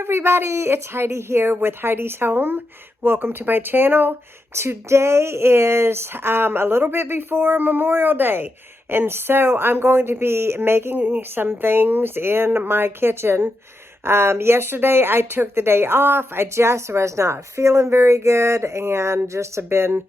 everybody, it's Heidi here with Heidi's Home. Welcome to my channel. Today is a little bit before Memorial Day, and so I'm going to be making some things in my kitchen. Yesterday I took the day off. I just was not feeling very good and just have been,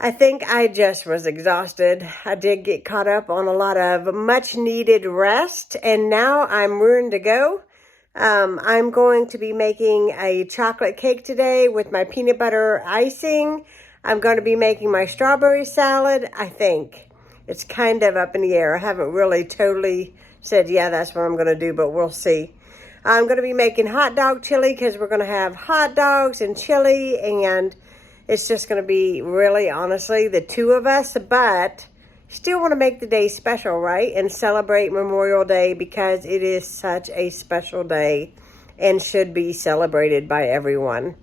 I think I just was exhausted. I did get caught up on a lot of much needed rest, and now I'm rearing to go. I'm going to be making a chocolate cake today with my peanut butter icing. I'm going to be making my strawberry salad, I think. It's kind of up in the air. I haven't really totally said, yeah, that's what I'm going to do, but we'll see. I'm going to be making hot dog chili because we're going to have hot dogs and chili, and it's just going to be really, honestly, the two of us, but still want to make the day special, right? And celebrate Memorial Day because it is such a special day and should be celebrated by everyone.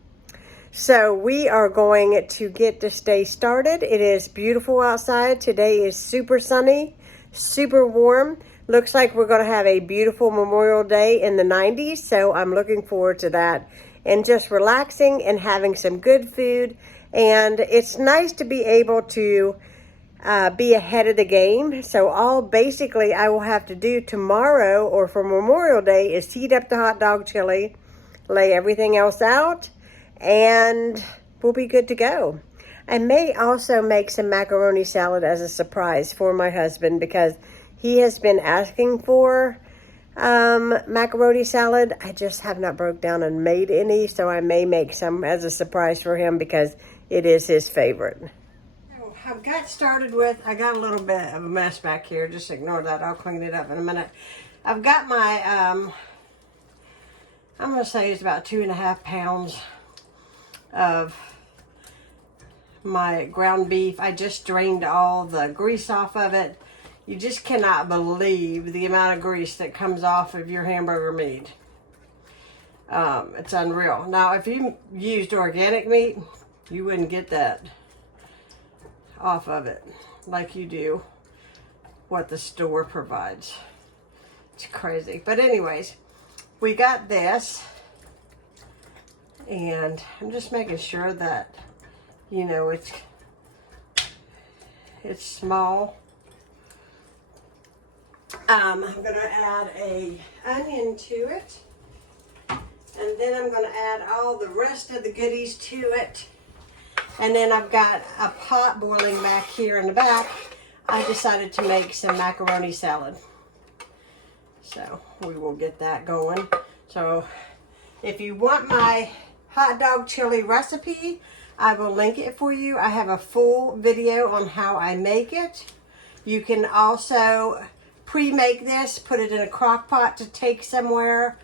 So we are going to get this day started. It is beautiful outside. Today is super sunny, super warm. Looks like we're going to have a beautiful Memorial Day in the 90s. So I'm looking forward to that and just relaxing and having some good food. And it's nice to be able to be ahead of the game. So all basically I will have to do tomorrow or for Memorial Day is heat up the hot dog chili, lay everything else out, and we'll be good to go. I may also make some macaroni salad as a surprise for my husband because he has been asking for macaroni salad. I just have not broke down and made any, so I may make some as a surprise for him because it is his favorite. I've got started with, I got a little bit of a mess back here. Just ignore that. I'll clean it up in a minute. I've got my, I'm going to say it's about 2.5 pounds of my ground beef. I just drained all the grease off of it. You just cannot believe the amount of grease that comes off of your hamburger meat. It's unreal. Now, if you used organic meat, you wouldn't get that off of it like you do what the store provides. It's crazy. But anyways, we got this, and I'm just making sure that, you know, it's small. I'm gonna add a onion to it, and then I'm gonna add all the rest of the goodies to it. And then I've got a pot boiling back here in the back. I decided to make some macaroni salad. So we will get that going. So if you want my hot dog chili recipe, I will link it for you. I have a full video on how I make it. You can also pre-make this, put it in a crock pot to take somewhere.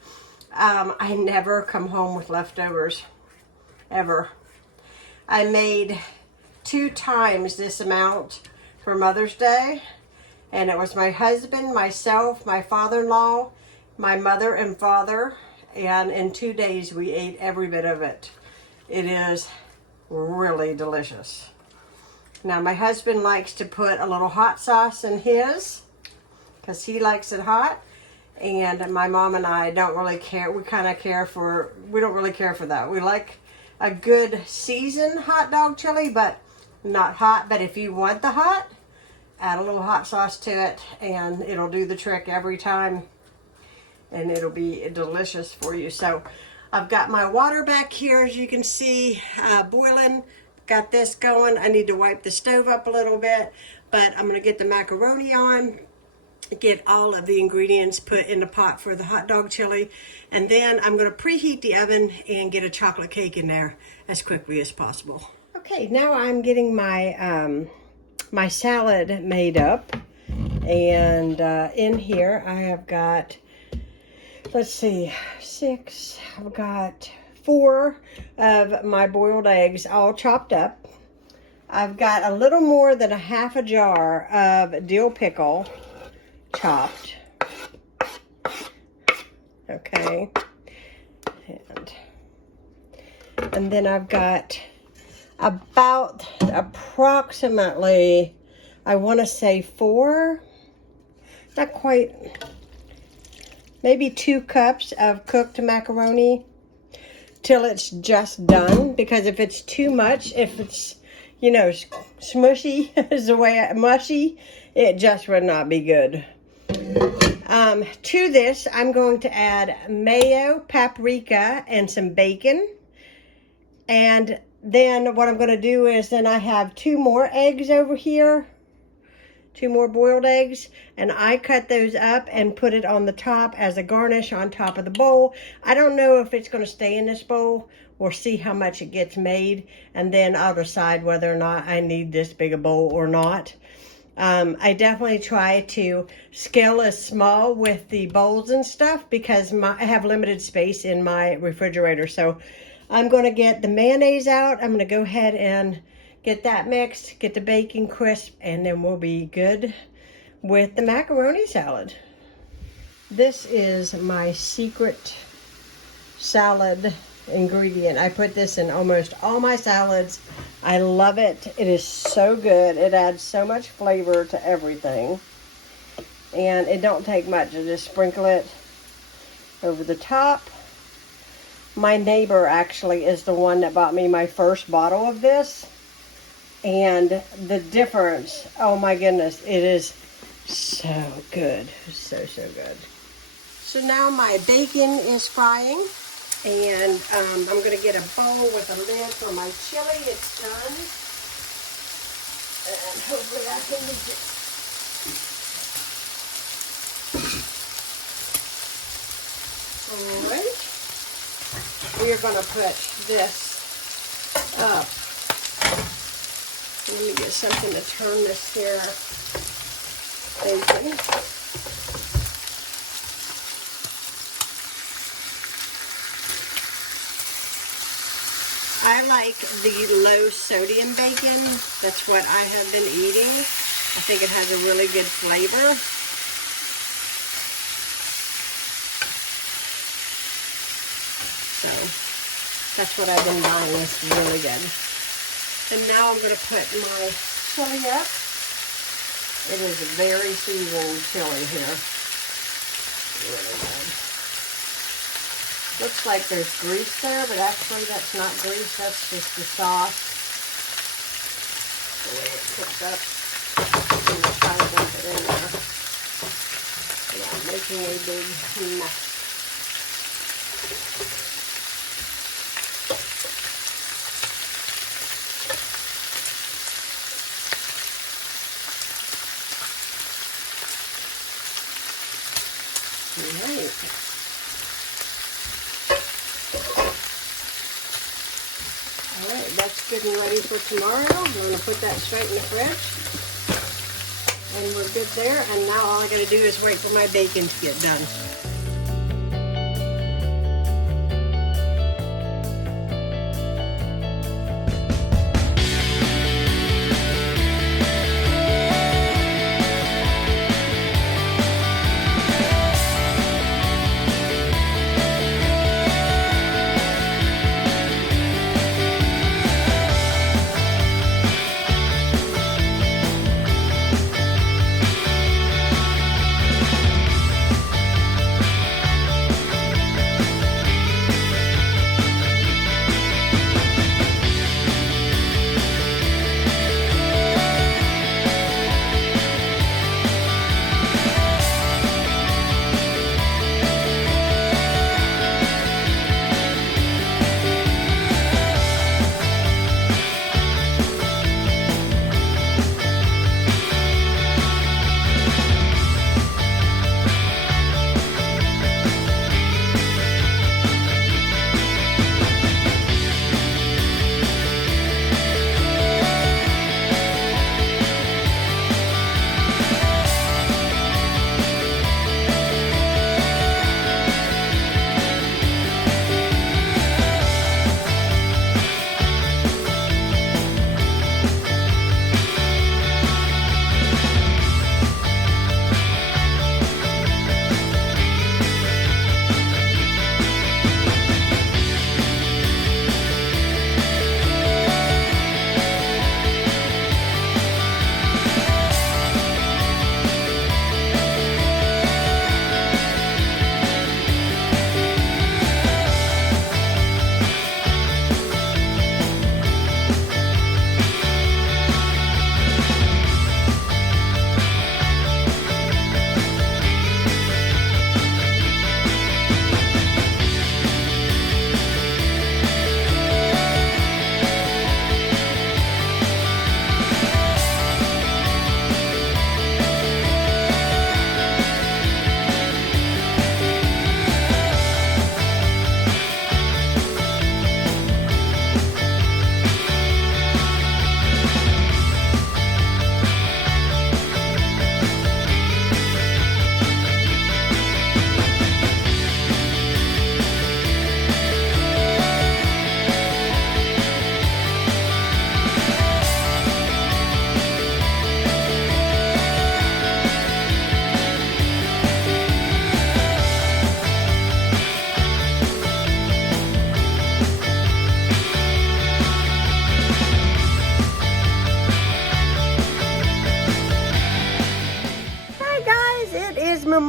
I never come home with leftovers, ever. I made 2 times this amount for Mother's Day, and it was my husband, myself, my father-in-law, my mother and father, and in 2 days we ate every bit of it. It is really delicious. Now my husband likes to put a little hot sauce in his because he likes it hot, and my mom and I don't really care. We don't really care for that. We like a good seasoned hot dog chili, but not hot. But if you want the hot, add a little hot sauce to it, and it'll do the trick every time, and it'll be delicious for you. So I've got my water back here, as you can see, boiling. Got this going. I need to wipe the stove up a little bit, but I'm going to get the macaroni on, get all of the ingredients put in the pot for the hot dog chili, and then I'm going to preheat the oven and get a chocolate cake in there as quickly as possible. Okay, now I'm getting my my salad made up, and in here I have got, let's see, 6, I've got 4 of my boiled eggs all chopped up. I've got a little more than a half a jar of dill pickle chopped. Okay, and then I've got about approximately, I want to say 4, not quite, maybe 2 cups of cooked macaroni till it's just done. Because if it's too much, if it's, you know, smushy is the way mushy, it just would not be good. To this, I'm going to add mayo, paprika, and some bacon. And then what I'm going to do is then I have 2 more eggs over here. 2 more boiled eggs, and I cut those up and put it on the top as a garnish on top of the bowl. I don't know if it's going to stay in this bowl or see how much it gets made, and then I'll decide whether or not I need this big a bowl or not. I definitely try to scale as small with the bowls and stuff because I have limited space in my refrigerator. So I'm going to get the mayonnaise out. I'm going to go ahead and get that mixed, get the bacon crisp, and then we'll be good with the macaroni salad. This is my secret salad ingredient. I put this in almost all my salads. I love it. It is so good. It adds so much flavor to everything. And it don't take much. I just sprinkle it over the top. My neighbor actually is the one that bought me my first bottle of this. And the difference, oh my goodness, it is so good. So, so good. So now my bacon is frying. And I'm going to get a bowl with a lid for my chili. It's done. And hopefully I can use it. Alright. We are going to put this up. Let me get something to turn this here bacon. I like the low sodium bacon. That's what I have been eating. I think it has a really good flavor. So that's what I've been buying. It's really good. And now I'm going to put my chili up. It is a very seasoned chili here. Really good. Looks like there's grease there, but actually that's not grease, that's just the sauce. The way it cooks up. I'm going to try to dump it in there. Yeah, making a big mess. Alright. Alright, that's good and ready for tomorrow. I'm going to put that straight in the fridge. And we're good there. And now all I got to do is wait for my bacon to get done.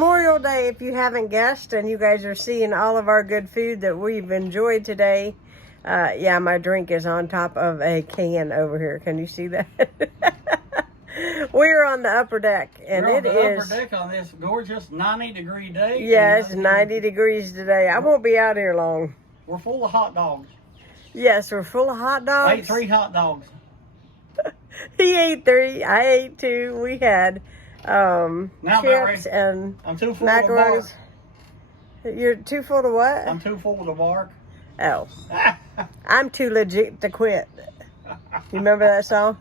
Memorial Day, if you haven't guessed, and you guys are seeing all of our good food that we've enjoyed today. Yeah, my drink is on top of a can over here. Can you see that? We're on the upper deck, and We're on it the is upper deck on this gorgeous 90-degree day. Yeah, it's 90 degrees today. I won't be out here long. We're full of hot dogs. Yes, we're full of hot dogs. I ate 3 hot dogs. He ate 3. I ate 2. We had chips and I'm too full macaronis. to bark. You're too full to what? I'm too full to bark. Oh. I'm too legit to quit. You remember that song?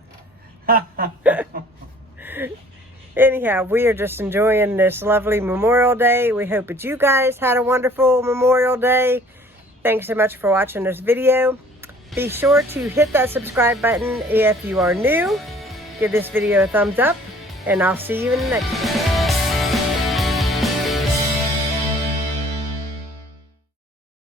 Anyhow, we are just enjoying this lovely Memorial Day. We hope that you guys had a wonderful Memorial Day. Thanks so much for watching this video. Be sure to hit that subscribe button if you are new. Give this video a thumbs up, and I'll see you in the next one.